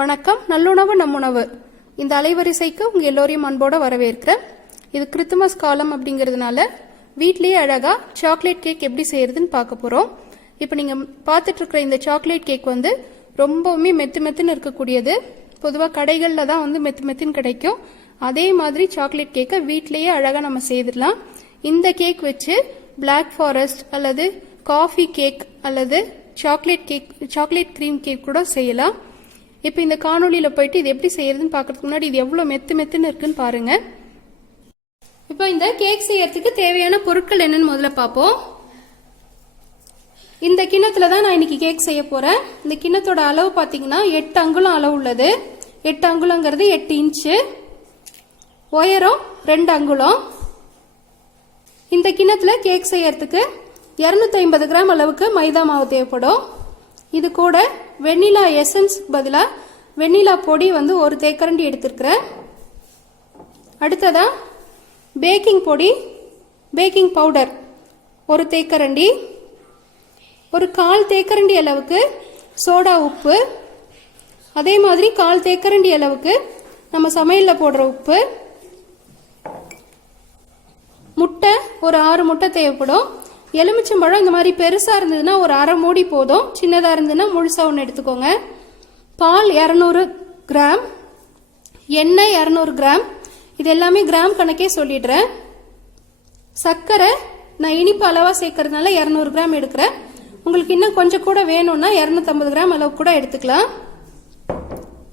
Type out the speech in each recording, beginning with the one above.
வணக்கம். நல்லுணவு நம்முணவு இந்த அலைவரிசைக்கு உங்க எல்லோரையும் அன்போட வரவேற்கிறேன். இது கிறிஸ்துமஸ் காலம் அப்படிங்கிறதுனால வீட்லயே அழகா சாக்லேட் கேக் எப்படி செய்யறதுன்னு பார்க்க போறோம். இப்போ நீங்க பார்த்துட்டு இருக்கிற இந்த சாக்லேட் கேக் வந்து ரொம்பவுமே மெத்துன்னு இருக்கக்கூடியது. பொதுவாக கடைகளில் தான் வந்து மெத்துன்னு கிடைக்கும். அதே மாதிரி சாக்லேட் கேக்கை வீட்லயே அழகா நம்ம செய்திடலாம். இந்த கேக் வச்சு பிளாக் ஃபாரஸ்ட் அல்லது காஃபி கேக் அல்லது சாக்லேட் கிரீம் கேக் கூட செய்யலாம். இப்போ இந்த காணொலியில் போயிட்டு இது எப்படி செய்யறதுன்னு பார்க்கறதுக்கு முன்னாடி இது எவ்வளோ மெத்துன்னு இருக்குன்னு பாருங்க. இப்போ இந்த கேக் செய்யறதுக்கு தேவையான பொருட்கள் என்னன்னு முதல்ல பார்ப்போம். இந்த கிண்ணத்துல தான் நான் இன்னைக்கு கேக் செய்ய போறேன். இந்த கிண்ணத்தோட அளவு பார்த்தீங்கன்னா 8 அங்குலம் அளவு உள்ளது. 8 அங்குலங்கிறது 8 இன்ச்சு, உயரம் 2 அங்குலம். இந்த கிண்ணத்துல கேக் செய்யறதுக்கு 250 கிராம் அளவுக்கு மைதா மாவு தேவைப்படும். இது கூட வெண்ணிலா எசன்ஸ் பதிலாக வெண்ணிலா பொடி வந்து 1 தேக்கரண்டி எடுத்துருக்கிறேன். அடுத்ததா பேக்கிங் பவுடர் 1 தேக்கரண்டி, ஒரு 1/4 தேக்கரண்டி அளவுக்கு சோடா உப்பு, அதே மாதிரி 1/4 தேக்கரண்டி அளவுக்கு நம்ம சமையலில் போடுற உப்பு, முட்டை ஒரு 6 முட்டை தேவைப்படும். எலுமிச்சம்பழம் இந்த மாதிரி பெருசா இருந்ததுன்னா ஒரு அரை மூடி போதும், சின்னதா இருந்ததுன்னா முழுசா ஒன்று எடுத்துக்கோங்க. பால் 200 கிராம், எண்ணெய் 200 கிராம், இது எல்லாமே கிராம் கணக்கே சொல்லிடுறேன். சர்க்கரை நான் இனிப்பு அளவா சேர்க்கறதுனால 200 கிராம் எடுக்கிறேன். உங்களுக்கு இன்னும் கொஞ்சம் கூட வேணும்னா 250 கிராம் அளவு கூட எடுத்துக்கலாம்.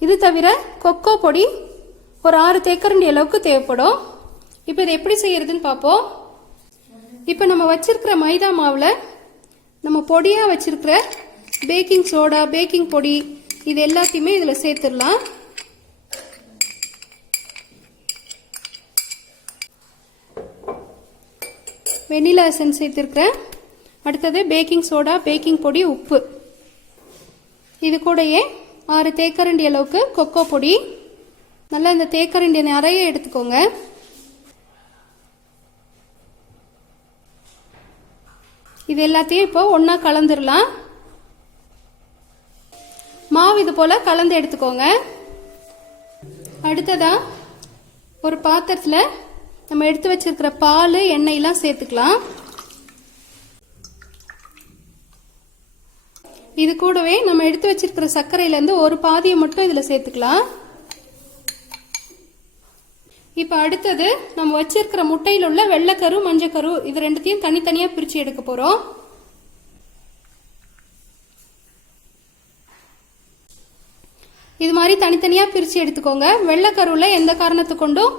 இது தவிர கொக்கோ பொடி ஒரு 6 தேக்கரண்டி அளவுக்கு தேவைப்படும். இப்போ இதை எப்படி செய்யறதுன்னு பார்ப்போம். இப்போ நம்ம வச்சிருக்கிற மைதா மாவில் நம்ம பொடியா வச்சிருக்கிற பேக்கிங் சோடா, பேக்கிங் பொடி இது எல்லாத்தையுமே இதில் சேர்த்துடலாம். வெனிலா எசன்ஸ் சேர்த்துருக்கிறேன். அடுத்தது பேக்கிங் சோடா, பேக்கிங் பொடி, உப்பு. இது கூடயே 6 தேக்கரண்டி அளவுக்கு கொக்கோ பொடி. நல்லா இந்த தேக்கரண்டி நிறைய எடுத்துக்கோங்க. இது எல்லாத்தையும் இப்போ ஒன்னா கலந்துடலாம். மாவு இது போல கலந்து எடுத்துக்கோங்க. அடுத்ததா ஒரு பாத்திரத்துல நம்ம எடுத்து வச்சிருக்கிற பால், எண்ணெயெல்லாம் சேர்த்துக்கலாம். இது கூடவே நம்ம எடுத்து வச்சிருக்கிற சர்க்கரையில இருந்து ஒரு பாதியை மட்டும் இதுல சேர்த்துக்கலாம். இப்ப அடுத்தது நம்ம வச்சிருக்கிற முட்டையில் உள்ள வெள்ளைக்கரு, மஞ்சக்கரு இது ரெண்டுத்தையும் தனித்தனியா பிரிச்சு எடுக்க போறோம். இது மாதிரி தனித்தனியா பிரிச்சு எடுத்துக்கோங்க. வெள்ளைக்கருல எந்த காரணத்து கொண்டும்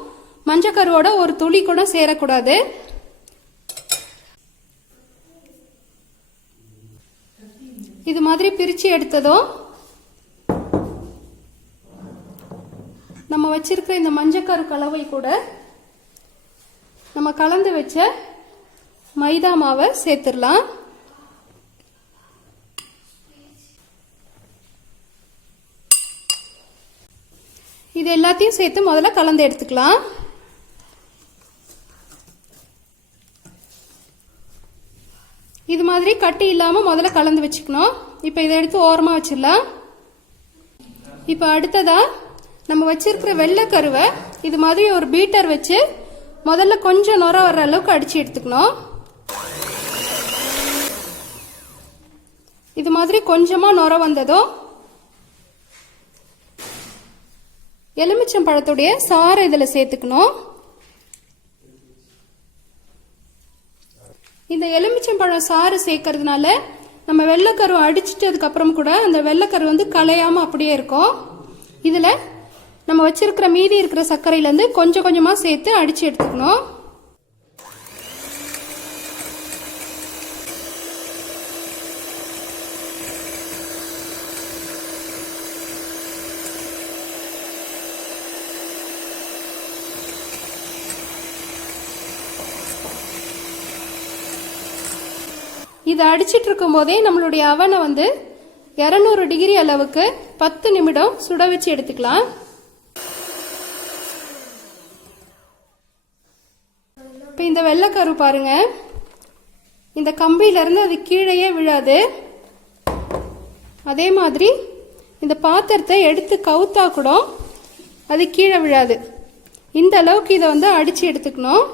மஞ்சக்கருவோட ஒரு துளி கூட சேரக்கூடாது. இது மாதிரி பிரிச்சு எடுத்ததும் நம்ம வச்சிருக்கிற இந்த மஞ்சக்கரு கலவை கூட நம்ம கலந்து வச்ச மைதா மாவை சேர்த்துடலாம். இது எல்லாத்தையும் சேர்த்து முதல்ல கலந்து எடுத்துக்கலாம். இது மாதிரி கட்டி இல்லாம முதல்ல கலந்து வச்சுக்கணும். இப்ப இதை எடுத்து ஓரமா வச்சிடலாம். இப்ப அடுத்ததா நம்ம வச்சிருக்கிற வெள்ளைக்கருவை இது மாதிரி ஒரு பீட்டர் வச்சு முதல்ல கொஞ்சம் நுர வர்ற அளவுக்கு அடிச்சு எடுத்துக்கணும். இது மாதிரி கொஞ்சமா நுர வந்ததும் எலுமிச்சம் பழத்துடைய சாறு இதுல சேர்த்துக்கணும். இந்த எலுமிச்சம் பழம் சாறு சேர்க்கறதுனால நம்ம வெள்ளைக்கரு அடிச்சிட்டதுக்கு அப்புறம் கூட அந்த வெள்ளைக்கரு வந்து கலையாம அப்படியே இருக்கும். இதுல நம்ம வச்சிருக்கிற மீதி இருக்கிற சர்க்கரையில இருந்து கொஞ்சம் கொஞ்சமா சேர்த்து அடிச்சு எடுத்துக்கணும். இதை அடிச்சிட்டு இருக்கும் போதே நம்மளுடைய அவனை வந்து 200 டிகிரி அளவுக்கு 10 நிமிடம் சுட வச்சு எடுத்துக்கலாம். இப்போ இந்த வெள்ளைக்கரு பாருங்க, இந்த கம்பியில இருந்து அது கீழேயே விழாது. அதே மாதிரி இந்த பாத்திரத்தை எடுத்து கவுத்தா கூட அது கீழே விழாது. இந்த அளவுக்கு இதை வந்து அடிச்சு எடுத்துக்கணும்.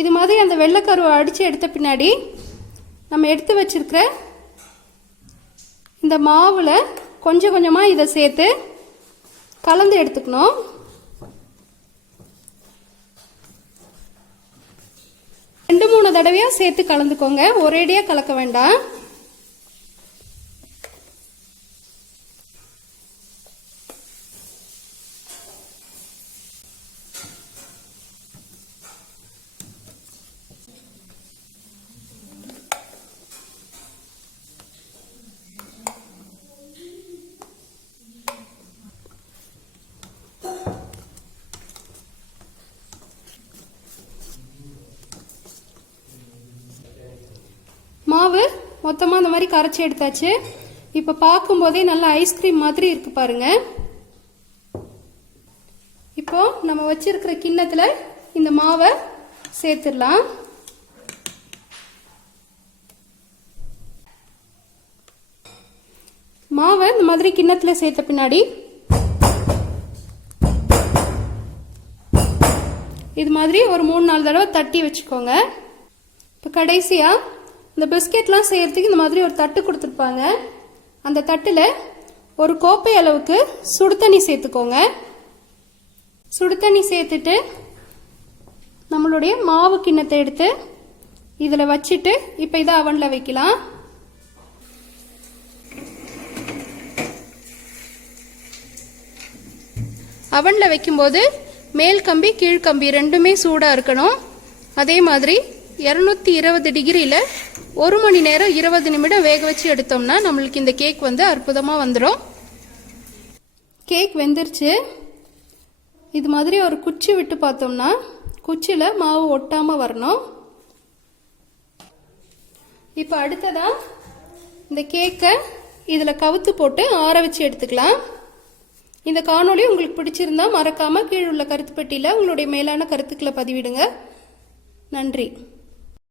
இது மாதிரி அந்த வெள்ளைக்கருவை அடிச்சு எடுத்த பின்னாடி நம்ம எடுத்து வச்சிருக்கிற இந்த மாவுல கொஞ்சம் கொஞ்சமா இதை சேர்த்து கலந்து எடுத்துக்கணும். ரெண்டு மூணு தடவையா சேர்த்து கலந்துக்கோங்க, ஒரேடியா கலக்க வேண்டாம். மாவு மொத்தமாக அந்த மாதிரி கரைச்சி எடுத்தாச்சு. இப்போ பார்க்கும்போதே நல்லா ஐஸ்கிரீம் மாதிரி இருக்கு பாருங்க. இப்போ நம்ம வச்சிருக்கிற கிண்ணத்துல இந்த மாவை சேர்த்துடலாம். மாவை இந்த மாதிரி கிண்ணத்துல சேர்த்த பின்னாடி இது மாதிரி ஒரு 3-4 தடவை தட்டி வச்சுக்கோங்க. இப்போ கடைசியா இந்த பிஸ்கெட்லாம் செய்யறதுக்கு இந்த மாதிரி ஒரு தட்டு கொடுத்துருப்பாங்க. அந்த தட்டுல ஒரு கோப்பை அளவுக்கு சுடு தண்ணி சேர்த்துக்கோங்க. சுடு தண்ணி சேர்த்துட்டு நம்மளுடைய மாவு கிண்ணத்தை எடுத்து இதில் வச்சுட்டு இப்போ இதை அவனில் வைக்கலாம். அவனில் வைக்கும்போது மேல் கம்பி கீழ் கம்பி ரெண்டுமே சூடாக இருக்கணும். அதே மாதிரி 220 டிகிரியில் 1 மணி நேரம் 20 நிமிடம் வேக வச்சு எடுத்தோம்னா நம்மளுக்கு இந்த கேக் வந்து அற்புதமாக வந்துடும். கேக் வெந்துருச்சு. இது மாதிரி ஒரு குச்சி விட்டு பார்த்தோம்னா குச்சியில் மாவு ஒட்டாமல் வரணும். இப்போ அடுத்ததா இந்த கேக்கை இதில் கவுத்து போட்டு ஆற வச்சு எடுத்துக்கலாம். இந்த காணொளி உங்களுக்கு பிடிச்சிருந்தா மறக்காமல் கீழே உள்ள கருத்து பெட்டியில் உங்களுடைய மேலான கருத்துக்களை பதிவிடுங்க. நன்றி.